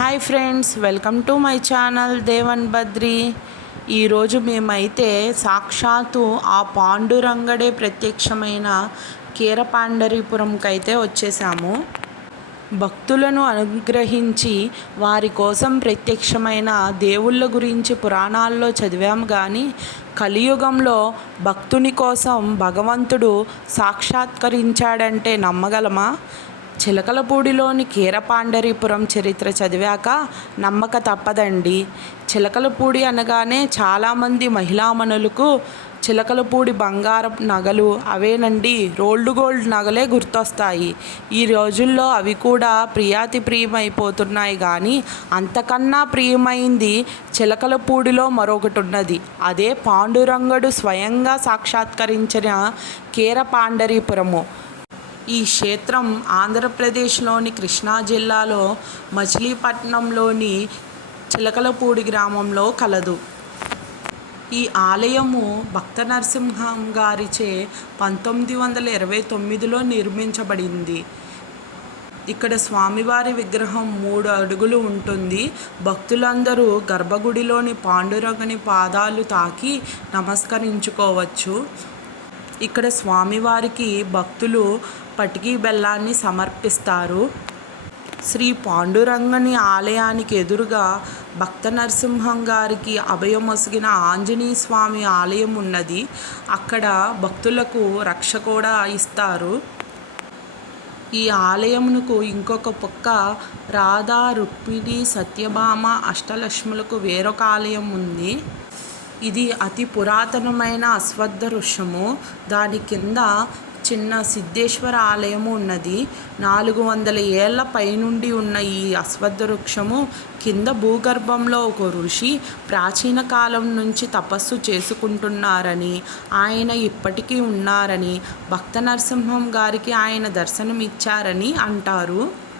Hi friends welcome to my channel Devan Badri ఈరోజు మేమైతే సాక్షాత్తు ఆ పాండురంగడే ప్రత్యక్షమైన కీరపాండరీపురంకి అయితే వచ్చేసాము. భక్తులను అనుగ్రహించి వారి కోసం ప్రత్యక్షమైన దేవుళ్ళ గురించి పురాణాల్లో చదివాం కానీ కలియుగంలో భక్తుని కోసం భగవంతుడు సాక్షాత్కరించాడంటే నమ్మగలమా? చిలకలపూడిలోని కీరపాండరీపురం చరిత్ర చదివాక నమ్మక తప్పదండి. చిలకలపూడి అనగానే చాలామంది మహిళామణులకు చిలకలపూడి బంగారం నగలు అవేనండి. రోల్డ్ గోల్డ్ నగలే గుర్తొస్తాయి. ఈ రోజుల్లో అవి కూడా ప్రియాతి ప్రియమైపోతున్నాయి కానీ అంతకన్నా ప్రియమైంది చిలకలపూడిలో మరొకటి ఉన్నది అదే పాండురంగడు స్వయంగా సాక్షాత్కరించిన కీరపాండరీపురము ఈ క్షేత్రం ఆంధ్రప్రదేశ్లోని కృష్ణా జిల్లాలో మచిలీపట్నంలోని చిలకలపూడి గ్రామంలో కలదు. ఈ ఆలయము భక్త నరసింహం గారిచే పంతొమ్మిది వందల ఇరవై తొమ్మిదిలో నిర్మించబడింది. ఇక్కడ స్వామివారి విగ్రహం మూడు అడుగులు ఉంటుంది. భక్తులందరూ గర్భగుడిలోని పాండురంగని పాదాలు తాకి నమస్కరించుకోవచ్చు. ఇక్కడ స్వామివారికి భక్తులు పటికీ బెల్లాన్ని సమర్పిస్తారు. శ్రీ పాండురంగని ఆలయానికి ఎదురుగా భక్త నరసింహం గారికి అభయమొసిగిన ఆంజనేయ స్వామి ఆలయం ఉన్నది. అక్కడ భక్తులకు రక్ష కూడా ఇస్తారు. ఈ ఆలయమునకు ఇంకొక పక్క రాధా రుక్మిణి సత్యభామ అష్టలక్ష్ములకు వేరొక ఆలయం ఉంది. ఇది అతి పురాతనమైన అశ్వత్థ వృక్షము. దాని కింద చిన్న సిద్ధేశ్వర ఆలయము ఉన్నది. నాలుగు వందల ఏళ్ళ పైనుండి ఉన్న ఈ అశ్వత్థ వృక్షము కింద భూగర్భంలో ఒక ఋషి ప్రాచీన కాలం నుంచి తపస్సు చేసుకుంటున్నారని ఆయన ఇప్పటికీ ఉన్నారని భక్త నరసింహం గారికి ఆయన దర్శనం ఇచ్చారని అంటారు.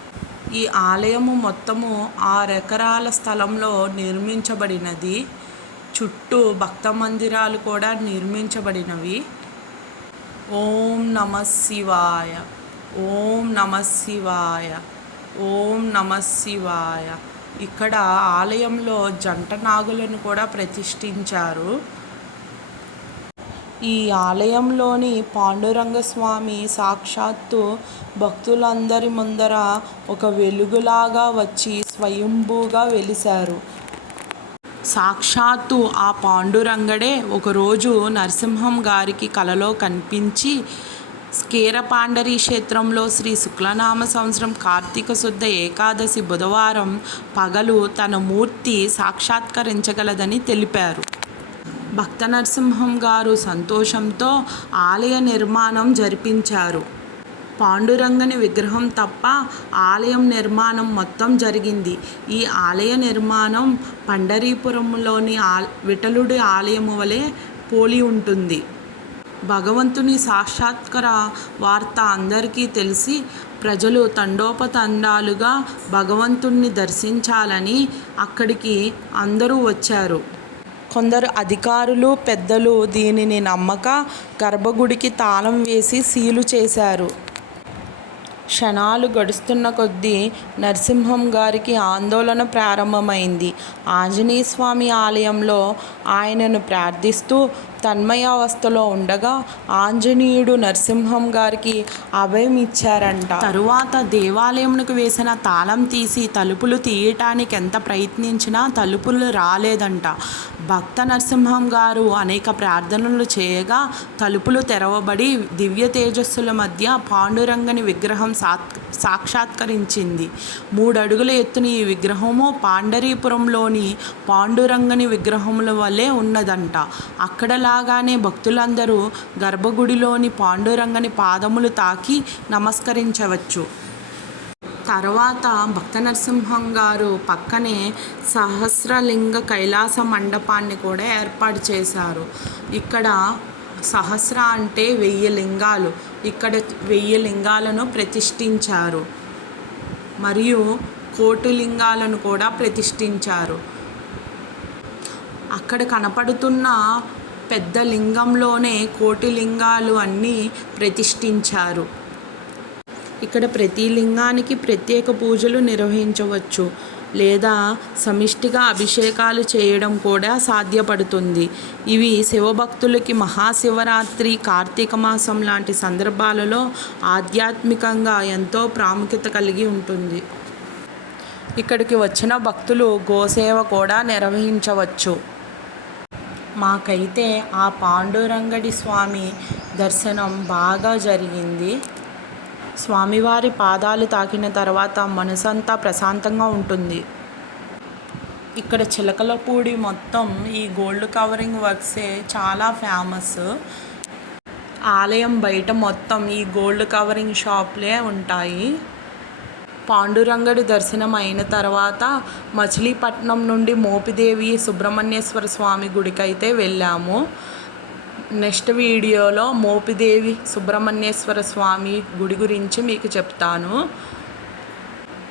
ఈ ఆలయము మొత్తము ఆరు ఎకరాల స్థలంలో నిర్మించబడినది. చుట్టూ భక్త మందిరాలు కూడా నిర్మించబడినవి. ఓం నమ శివాయ. ఓం నమ శివాయ. ఓం నమ శివాయ. ఇక్కడ ఆలయంలో జంట నాగులను కూడా ప్రతిష్ఠించారు. ఈ ఆలయంలోని పాండురంగ స్వామి సాక్షాత్తు భక్తులందరి ముందర ఒక వెలుగులాగా వచ్చి స్వయంభూగా వెలిశారు. సాక్షాత్తు ఆ పాండురంగడే ఒకరోజు నరసింహం గారికి కలలో కనిపించి స్కీరపాండరీ క్షేత్రంలో శ్రీ శుక్లనామ సంవత్సరం కార్తీక శుద్ధ ఏకాదశి బుధవారం పగలు తన మూర్తి సాక్షాత్కరించగలదని తెలిపారు. భక్త నరసింహం గారు సంతోషంతో ఆలయ నిర్మాణం జరిపించారు. పాండురంగని విగ్రహం తప్ప ఆలయం నిర్మాణం మొత్తం జరిగింది. ఈ ఆలయ నిర్మాణం పండరీపురంలోని ఆ విఠలుడి ఆలయము వలె పోలి ఉంటుంది. భగవంతుని సాక్షాత్కర వార్త అందరికీ తెలిసి ప్రజలు తండోపతండాలుగా భగవంతుణ్ణి దర్శించాలని అక్కడికి అందరూ వచ్చారు. కొందరు అధికారులు పెద్దలు దీనిని నమ్మక గర్భగుడికి తాళం వేసి సీలు చేశారు. క్షణాలు గడుస్తున్న కొద్దీ నరసింహం గారికి ఆందోళన ప్రారంభమైంది. ఆంజనేయ స్వామి ఆలయంలో ఆయనను ప్రార్థిస్తూ తన్మయావస్థలో ఉండగా ఆంజనేయుడు నరసింహం గారికి అభయం ఇచ్చారంట. తరువాత దేవాలయంకు వేసిన తాళం తీసి తలుపులు తీయటానికి ఎంత ప్రయత్నించినా తలుపులు రాలేదంట. భక్త నరసింహం గారు అనేక ప్రార్థనలు చేయగా తలుపులు తెరవబడి దివ్య తేజస్సుల మధ్య పాండురంగని విగ్రహం సాత్ సాక్షాత్కరించింది. మూడు అడుగుల ఎత్తున ఈ విగ్రహము పాండరీపురంలోని పాండురంగని విగ్రహముల వలె ఉన్నదంట. అక్కడలాగానే భక్తులందరూ గర్భగుడిలోని పాండురంగని పాదములు తాకి నమస్కరించవచ్చు. తర్వాత భక్త నరసింహం గారు పక్కనే సహస్రలింగ కైలాస మండపాన్ని కూడా ఏర్పాటు చేశారు. ఇక్కడ సహస్ర అంటే వెయ్యి లింగాలు. ఇక్కడ వెయ్యి లింగాలను ప్రతిష్ఠించారు. మరియు కోటి లింగాలను కూడా ప్రతిష్ఠించారు. అక్కడ కనపడుతున్న పెద్ద లింగంలోనే కోటి లింగాలు అన్నీ ప్రతిష్ఠించారు. ఇక్కడ ప్రతి లింగానికి ప్రత్యేక పూజలు నిర్వహించవచ్చు. లేదా సమిష్టిగా అభిషేకాలు చేయడం కూడా సాధ్యపడుతుంది. ఇవి శివభక్తులకి మహాశివరాత్రి కార్తీక మాసం లాంటి సందర్భాలలో ఆధ్యాత్మికంగా ఎంతో ప్రాముఖ్యత కలిగి ఉంటుంది. ఇక్కడికి వచ్చిన భక్తులు గోసేవ కూడా నిర్వహించవచ్చు. మాకైతే ఆ పాండురంగడి స్వామి దర్శనం బాగా జరిగింది. స్వామివారి పాదాలు తాకిన తర్వాత మనసంతా ప్రశాంతంగా ఉంటుంది. ఇక్కడ చిలకలపూడి మొత్తం ఈ గోల్డ్ కవరింగ్ వర్క్సే చాలా ఫేమస్. ఆలయం బయట మొత్తం ఈ గోల్డ్ కవరింగ్ షాప్లే ఉంటాయి. పాండురంగడి దర్శనం అయిన తర్వాత మచిలీపట్నం నుండి మోపిదేవి సుబ్రహ్మణ్యేశ్వర స్వామి గుడికైతే వెళ్ళాము. నెక్స్ట్ వీడియోలో మోపిదేవి సుబ్రహ్మణ్యేశ్వర స్వామి గుడి గురించి మీకు చెప్తాను.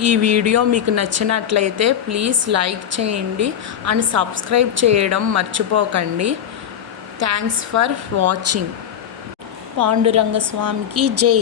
ఈ వీడియో మీకు నచ్చినట్లయితే ప్లీజ్ లైక్ చేయండి అండ్ సబ్స్క్రైబ్ చేయడం మర్చిపోకండి. Thanks for watching. పాండురంగ స్వామికి జై.